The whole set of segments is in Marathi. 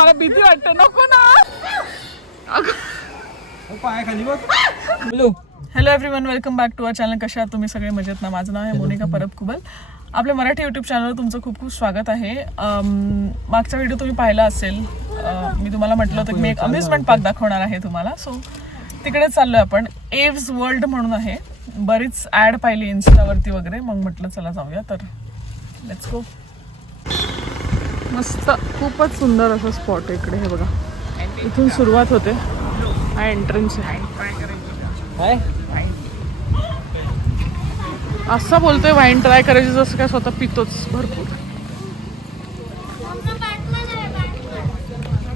मला भीती वाटते. नको ना. Hello everyone welcome back to our channel कशा आहात तुम्ही? सगळे मजेत ना? माझं नाव आहे मोनिका परब कुबल आपल्या मराठी यूट्यूब चॅनलवर तुमचं खूप खूप स्वागत आहे. मागचा व्हिडिओ तुम्ही पाहिला असेल. मी तुम्हाला म्हटलं होतं की मी एक अम्युजमेंट पार्क दाखवणार आहे तुम्हाला. सो तिकडे चाललोय आपण. एव्स वर्ल्ड म्हणून आहे. बरीच ॲड पाहिली इन्स्टावरती वगैरे. मग म्हटलं चला जाऊया. तर लेट्स गो मस्त खूपच सुंदर असं स्पॉट आहे इकडे हे बघा. इथून सुरुवात होते. हा एंट्रन्स आहे. असं बोलतोय वाईन ट्राय करायची जसं काय स्वतः पितोच भरपूर.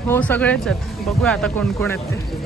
हो सगळेच आहेत. बघूया आता कोण कोण आहेत ते.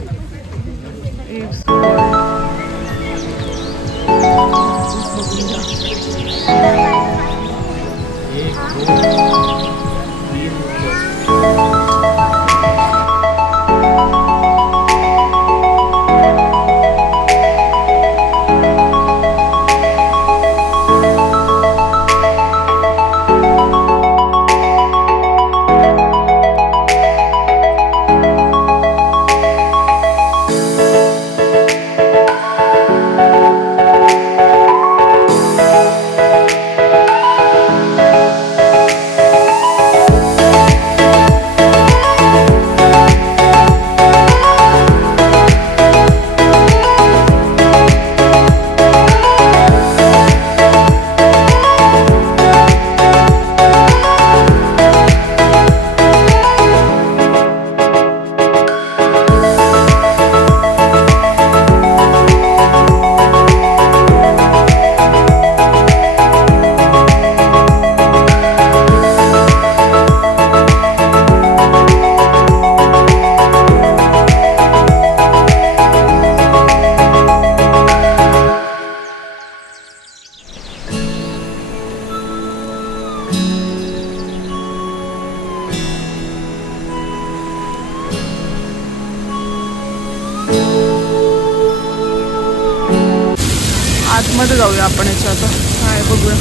आतमध्ये जाऊया आपण याच्या आता. काय बघूया.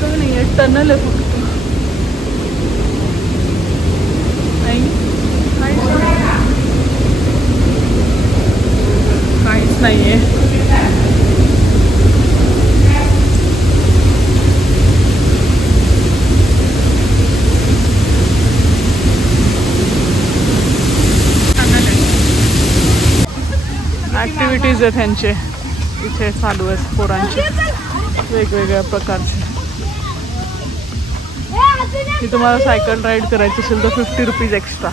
काय नाही आहे टनल आहे फक्त. नाही काहीच नाही. काहीच नाही आहे ॲक्टिव्हिटीज आहेत त्यांचे खेळ चालू आहेत पोरांचे. वेगवेगळ्या प्रकारचे. की तुम्हाला सायकल राईड करायची असेल तर फिफ्टी रुपीज एक्स्ट्रा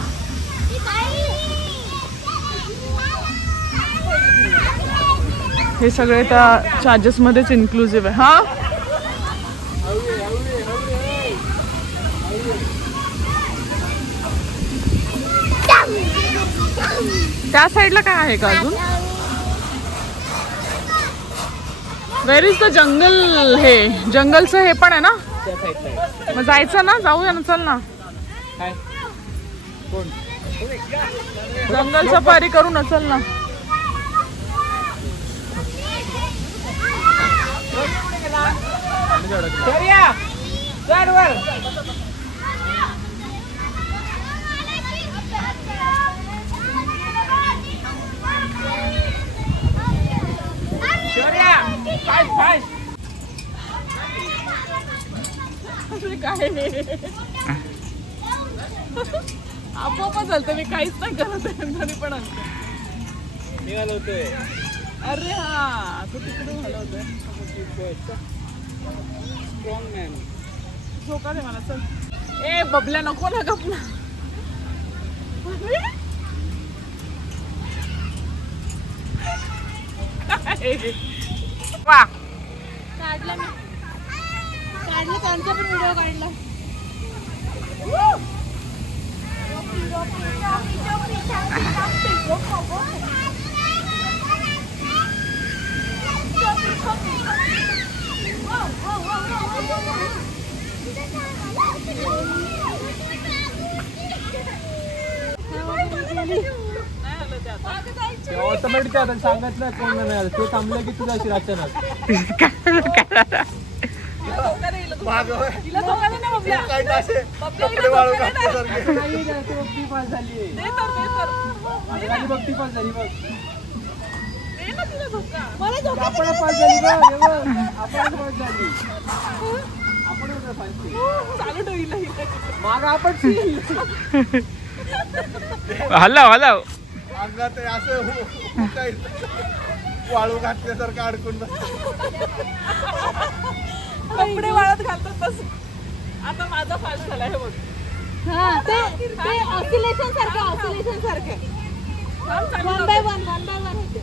हे सगळे त्या चार्जेसमध्येच इन्क्लुझिव्ह आहे. हां? त्या साईडला काय आहे का अजून? वेर इज द जंगल हे? जंगलचं हे पण आहे ना? मग जायचं ना? जाऊया ना चल ना. जंगल सफारी करू ना चल ना. काय आपोआपच झालं मी काहीच नाही करत तरी पण हलते. निघालो होतोय अरे हा आता तिकडे हलवतोय स्ट्रॉंग मॅन झोका दे मला चल. ए बबल्या नको ना गपला वा काढला मी काढलं त्यांचा पण व्हिडिओ काढला ऑटोमॅटिक आता सांगितलं कोण नाही मिळालं. ते थांबलं की तुझा अशी अचानक धोका पास झाली बघ पास झाली बघ आपण पास झाली चालू. माग आपण अंगात हे असं हु-. वाळू घातल्यासारखं अडकून. कपडे वाळत घालतात तस आता माझा फास्ट झाला हे बघ हा ते ते ऑसिलेशन सारखं ऑसिलेशन सारखं थांब, चालू वन राहू बाय दे. वन वन बाय वन होते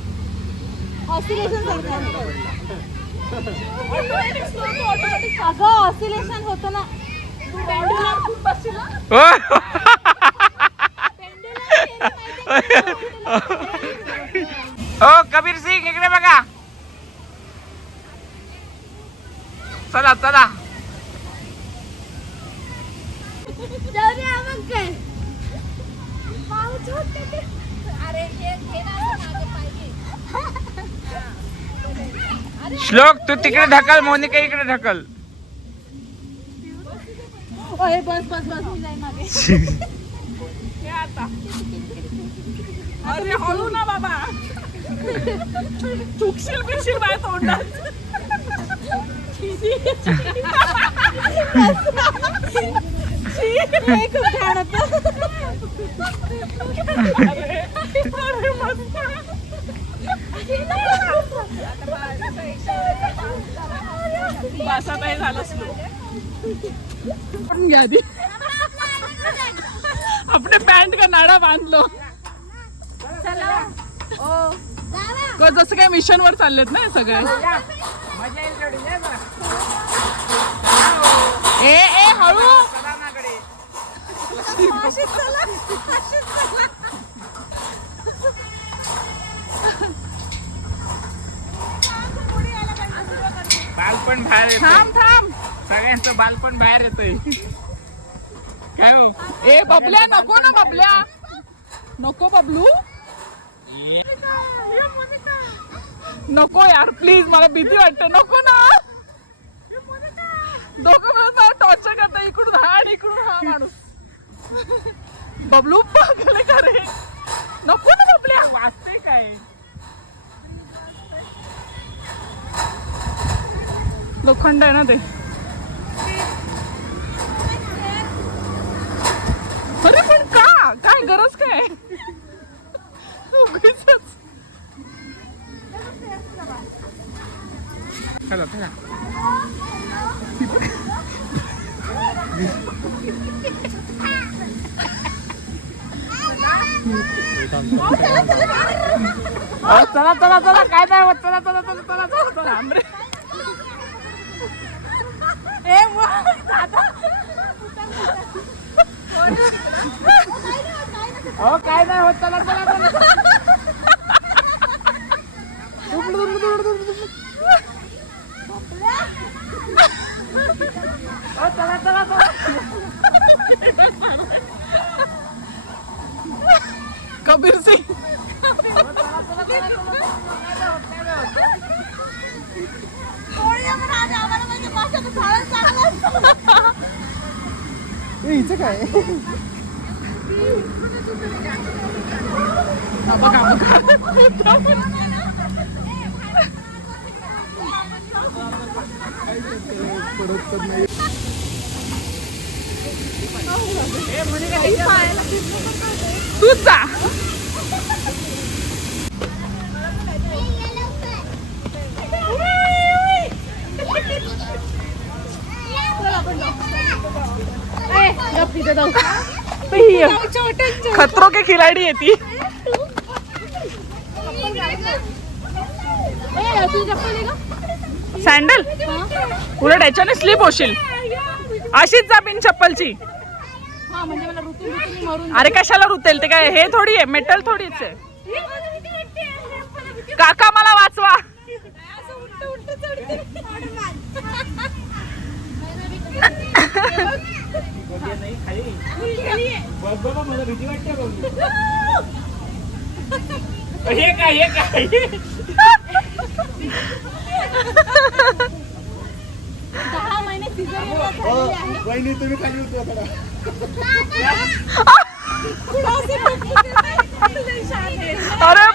ऑसिलेशन सारखं. अगं ऑसिलेशन होतं ना तू pendulum खूप बसशील ना? ओ ओ कबीर सिंग इकडे बघा. चला चला. हे श्लोक तू तिकडे ढकल मोनिका इकडे ढकल. बस बस बस मी जाईन मागे. हे आता. अरे हळू ना बाबा. चुकशील बिकशील बाय तोंडात. हे खूप छान बस झालं घ्या आधी पॅन्ट का नाडा बांधलो? क- जसं काय मिशन वर चाललेत ना हे सगळे. ए ए हळू. बालपण बाहेर येत थांब थांब. सगळ्यांचं बालपण बाहेर येतंय. काय हो? ए बबल्या नको ना बबल्या. नको बबलू. नको यार प्लीज मला भीती वाटते. नको ना. दोघं मिळून मला टॉर्चर करता. इकडून हा आणि इकडून हा माणूस. बबलू पागल का रे? नको ना बबल्या. वाचते काय? लोखंड आहे ना ते. अरे पण का? काय गरज काय. चला चला अहो, चला चला चला काय नाही होत चला चला चला चला चला चला आमरे ए मग दादा हो काय नाही होत चला चला चला. हो चला चला चला. कबीर सिंग. ए, हिचं काय? हा, बघा बघा. तूच जा. खतरों के खिलाडी आहे ती. सँडल उलट याच्याने स्लिप होशील. अशीच जा बिन चप्पलची. अरे कशाला रुतेल? ते काय हे थोडी आहे मेटल थोडीच आहे. काका मला वाचवा. मला भीती वाटते हे काय हे काय? दहा महिने वहिनी तुम्ही खाली उतरा थोडा अरे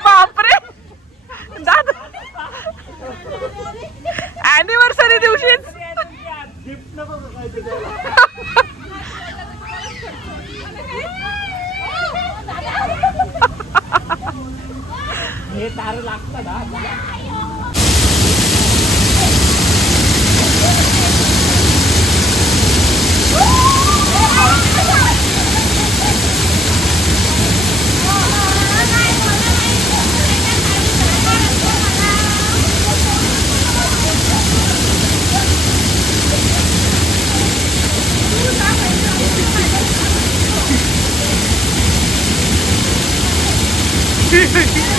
Thank.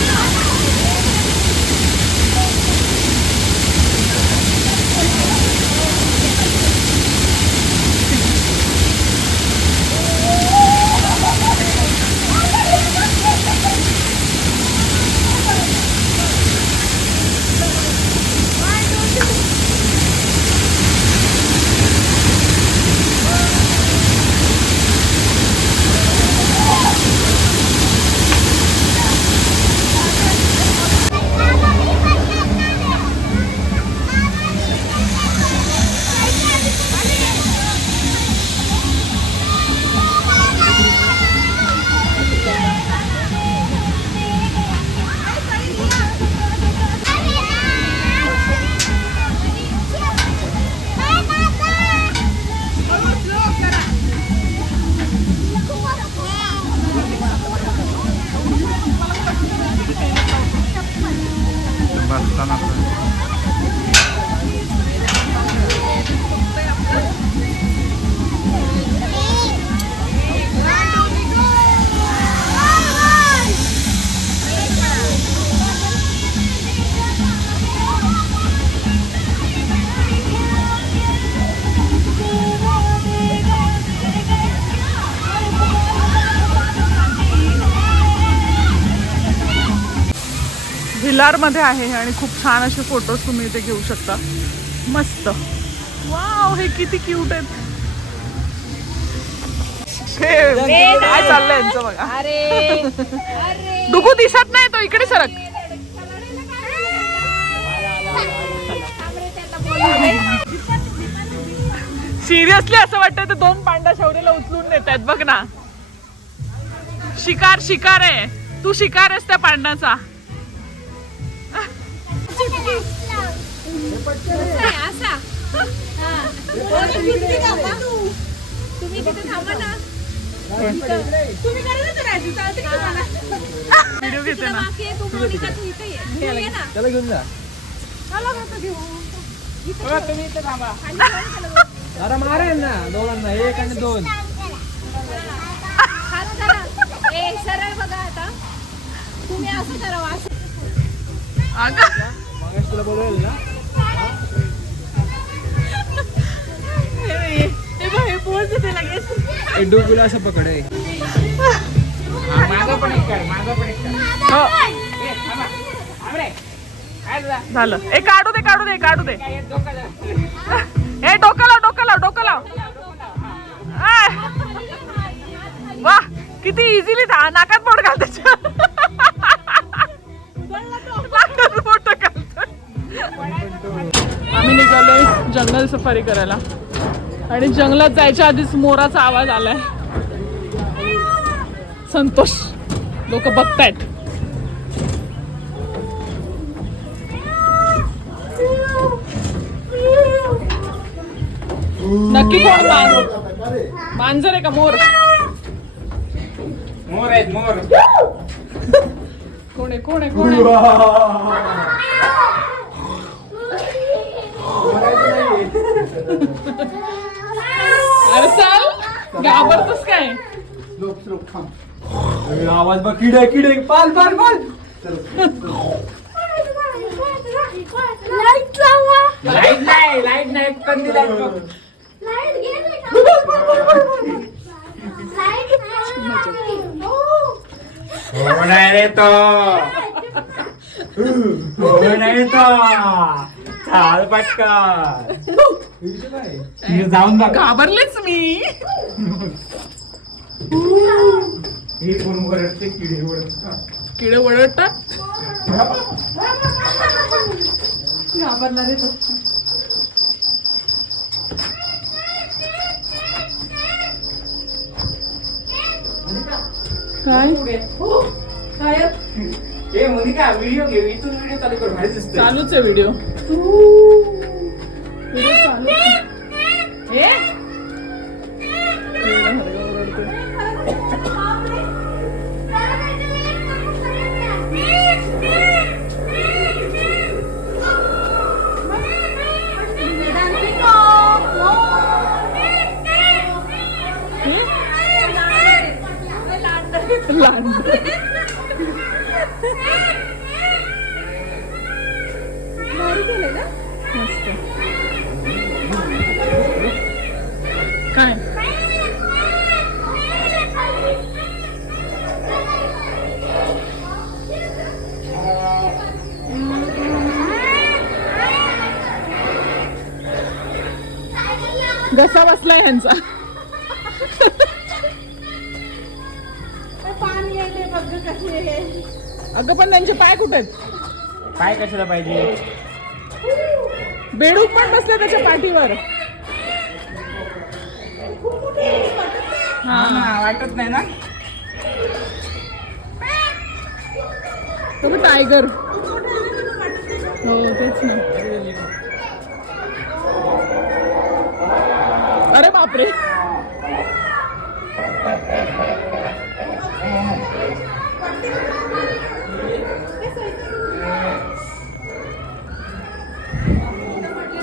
मध्ये आहे आणि खूप छान असे फोटोज तुम्ही इथे घेऊ शकता. मस्त. वाव हे किती क्यूट आहेत. हे, काय चाललंय यांचं बघा. डुगू दिसत नाही तो इकडे सरक. सिरियसली असं वाटतं ते दोन पांडा शौर्यला उचलून नेत आहेत बघ ना. शिकार शिकार आहे. तू शिकार आहेस त्या पांडाचा असा हा. तुम्ही तिथे थांबा ना तुम्ही करा ना जरा आधी, चालते का तुम्हाला? व्हिडिओ घेते तुला ना बाकी आहे, तू मोनिका, तू इथे ये. तू ये ना. त्याला घेऊन जा चला ना आता घेऊ. बघा, तुम्ही इथे थांबा खाली जाऊन चला बघू. अरे मारेल ना दोघांना एक आणि दोन हात करा. ए, सरळ बघा आता तुम्ही असं करा असं तुला बोलवेल ना असं पकड ए. हा, माझं पण एक कर माझं पण एक कर हो, ए, थांबा. थांब रे. काय तुला? झालं ए काढू दे काढू दे काढू दे काय येत डोकं जा. ए डोकं लाव डोकं लाव डोकं लाव आय. वा किती इझिली नाकात बोट घाल त्याच्या जंगल सफारी करायला. आणि जंगलात जायच्या आधीच मोराचा आवाज आलाय. संतोष. लोक बघतायत. नक्की कोण मान मांजर आहे का मोर? मोर आहेत मोर. कोण आहे कोण आहे कोण आहे अरे चल घाबरतोस काय? स्लोप स्लोप थांब. ए, आवाज बघ किडे किडे. पाल पाल पाल. लाइट लावा. लाइट नाही लाइट नाही कंदी लाइट बघ. लाइट गेली का? लाइट नाही. नाही रे तो? नाही तो? काल पटकन. तिथे जाऊन बघ. घाबरलेच मी. हे किडे. किडे वळतात घाबरणारे तो काय? काय? ए मोनिका व्हिडिओ घे इथून व्हिडिओ चालू कर. भारी दिसतोय. चालूच आहे व्हिडिओ व्हिडिओ घसा बसलाय ह्यांचा. पाणी येते बघ कसे अगं पण त्यांचे पाय कुठे आहेत? काय कशाला पाहिजे? बेडूक पण बसले त्याच्या पाठीवर. हा ना वाटत नाही ना? तो टायगर हो तेच ना अरे बापरे.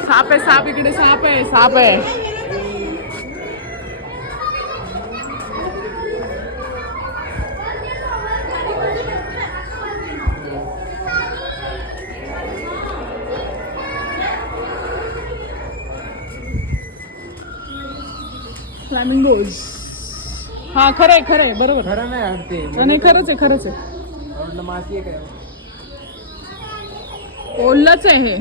साप आहे साप इकडे साप आहे. साप आहे. फ्लॅमिंगोज हा खरंय खरंय बरोबर. खरं नाही खरंच आहे खरंच आहे. माती आहे काय ओलच आहे हे.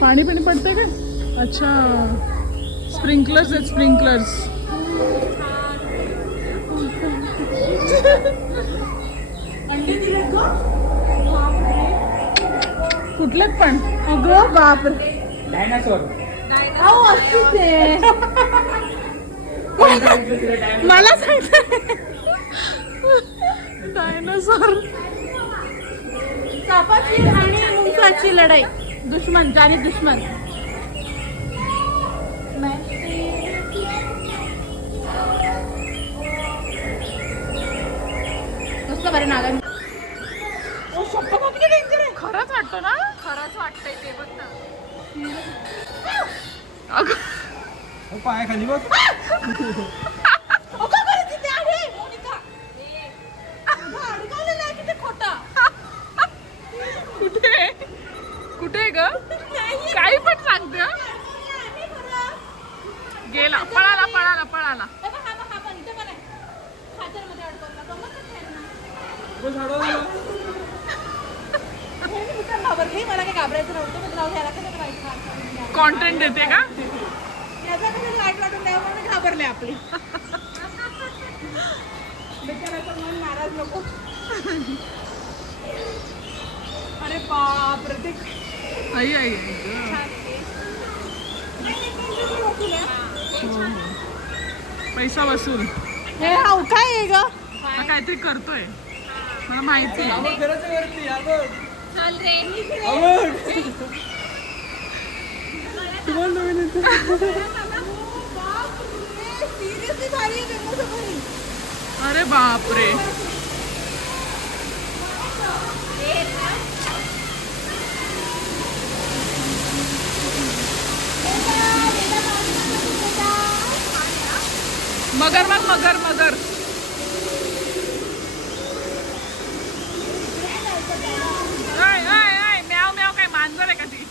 पाणी पिणी पडतंय का? अच्छा. स्प्रिंकलर्स आहेत स्प्रिंकलर्स कुठले पण. अगं बाप डायनासोर अहो असतीच आहे. मला सांगते डायनासोर सापाची आणि मुंगाची लढाई. दुश्मन जानी दुश्मन. बरं नागन खरंच वाटतो ना? वाटतंय ते बघ ना. अगं. पायाखाली बघ. कुठे? कुठे ग? काही पण सांगते हं? गेला. पळाला पळाला पळाला काय घाबरायचं नव्हतं पण जाऊ याला कसं करायचं? कॉन्टेंट देते का? याचा कसं लाइट वाटून द्यावं म्हणून घाबरले आपली. बिचाराचं मन नाराज नको. अरे बाप रे ते आई आई आई. ग. पैसा वसूल. हे हाव काय आहे ग. हा काहीतरी करतोय. मला माहिती आहे. अरे बापरे मगर मग मगर मगर आय, आय, आय, म्याव म्याव काय मांजर आहे का ती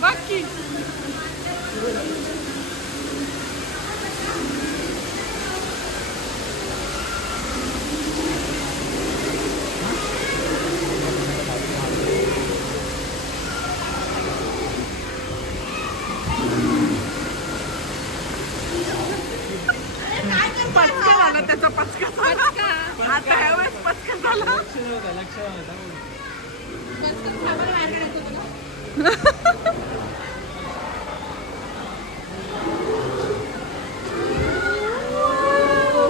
बघ की झाला त्याचा पचका झाला आता ह्यावेळेस पचका झाला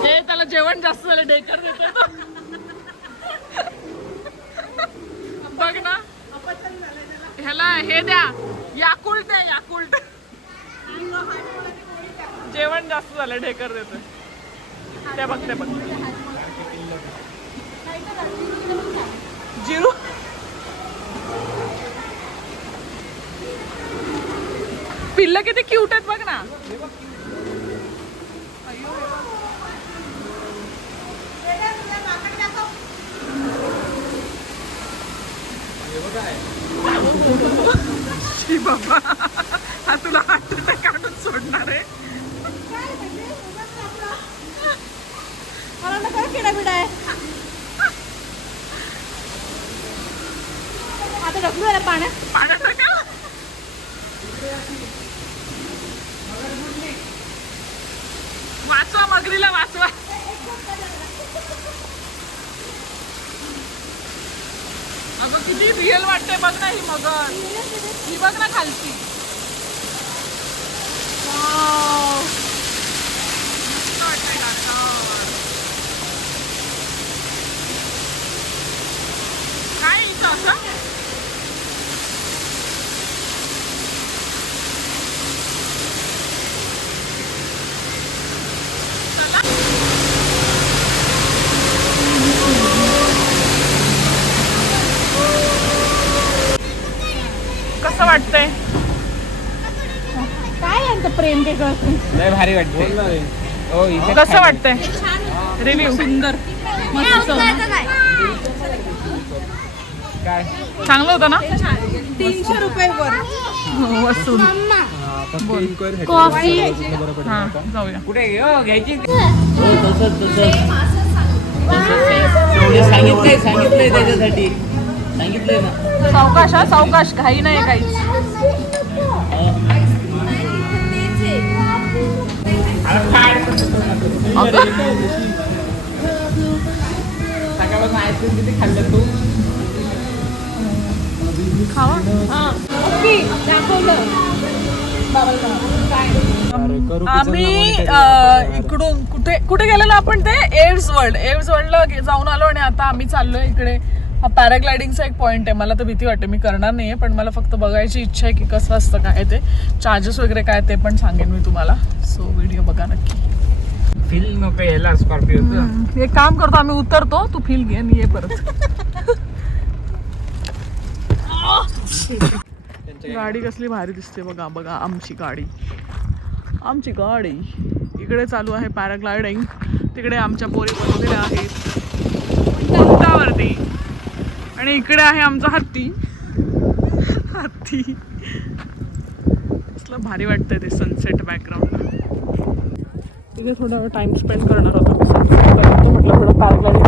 हे त्याला जेवण जास्त झालं डेकर देते बघ ना. ह्याला हे द्या. याकुल्ट द्या याकुल्ट जेवण जास्त झालं ढेकर देतोय. त्या बघ त्या बघ. जिरू पिल्ल किती क्यूट आहेत बघ ना. बाबा हा तुला हात काढून सोडणार आहे मला नका किडा बिडा आहे आता ढकलू याला पाण्यात पाण्यात टाका वाचवा मगरीला वाचवा अगं किती रिअल वाटते बघ ना ही मगर ही बघ ना खालची Wow. मस्त वाटतंय काकावर. काय इथं असं कसं वाटतंय. काय यांचं प्रेम ते कळत लय भारी वाटते हो इथे कसं वाटतंय? रिव्ह्यू सुंदर. काय? चांगलं होतं ना? तीनशे रुपये वर. वसूल. कॉफी. हा जाऊया. कुठे हो घ्यायची. सांगितलंय सांगितलंय त्याच्यासाठी. सांगितलंय ना. सावकाश हा सावकाश घाई नाही काहीच. आम्ही इकडून कुठे कुठे गेलेलो आपण ते? एव्स वर्ल्ड एव्स वर्ल्डला गे- जाऊन आलो आणि आता आम्ही चाललोय इकडे. हा पॅराग्लायडिंगचा एक पॉइंट आहे. मला तर भीती वाटते. मी करणार नाहीये पण मला फक्त बघायची इच्छा आहे की कसं असतं काय ते. चार्जेस वगैरे काय ते पण सांगेन मी तुम्हाला. सो व्हिडिओ बघा नक्की. फिल्म नको यायला स्कॉर्पिओ एक काम करतो आम्ही उतरतो. तू फील घे आणि ये परत. गाडी कसली भारी दिसते बघा बघा आमची गाडी. आमची गाडी. इकडे चालू आहे पॅराग्लायडिंग तिकडे आमच्या पोरी वगैरे आहेत इकडे आहे आमचा हत्ती. हत्ती. कसलं भारी वाटतंय ते सनसेट बॅकग्राऊंड तिथे थोडा वेळ टाइम स्पेंड करणार होता sunset म्हटलं थोडं पॅराग्लायडिंग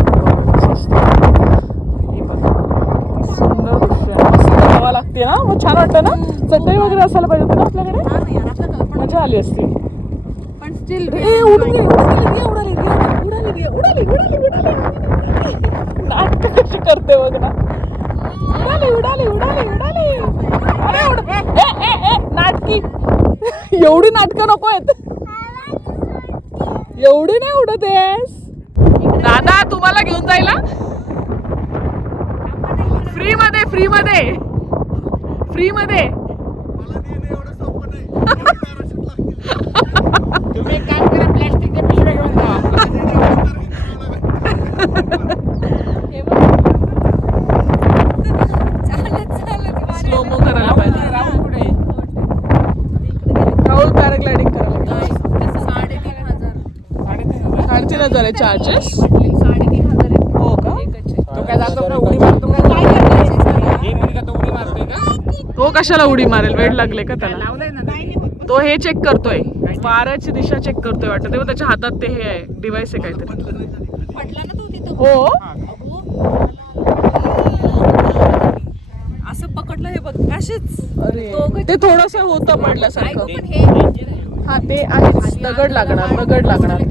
हे सुंदर दृश्य आहे. लागते ना? मग छान वाटतं ना? चटई वगैरे असायला पाहिजे होती ना आपल्याकडे? मजा आली असती. पण स्टील उडाली, उडाली, रिया उडाली, उडाली, उडाली. नाटकं कशी करते बघ ना? उडाली उडाली उडाली उडाली. नाटकी. एवढी नाटकं नको आहेत. एवढी नाही उडत आहेस. दादा तुम्हाला घेऊन जायला? फ्री मध्ये फ्री मध्ये फ्री मध्ये प्लॅस्टिकच्या पिशव्या घेऊन जा स्लो मो करायला पाहिजे राहून कुठे राहुल पॅराग्लायडिंग करायला पाहिजे. साडेतीन हजार साडेतीन हजार साडेतीन हजार आहे चार्जेस साडेतीन हजार आहे हो का? तो काय जातो का? उडी मारतो का? हे मुलगा तो उडी मारतोय का? तो कशाला उडी मारेल? वेळ लागले का त्याला? लावलंय ना त्यांनी. तो हे चेक करतोय. वाऱ्याची दिशा चेक करतोय वाटतं. तेव्हा त्याच्या हातात ते हे आहे डिवाइस आहे काहीतरी. पडला ना तू तिथं. हो? असं पकडलं हे बघ असेच अरे ते थोडस होतं पडल्यासारखं पण हे. हा ते आहेच दगड लागणार दगड लागणार.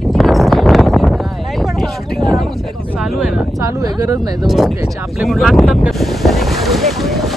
चालू आहे ना चालू आहे गरज नाही जवळ घ्यायची. आपले पण लागतात का?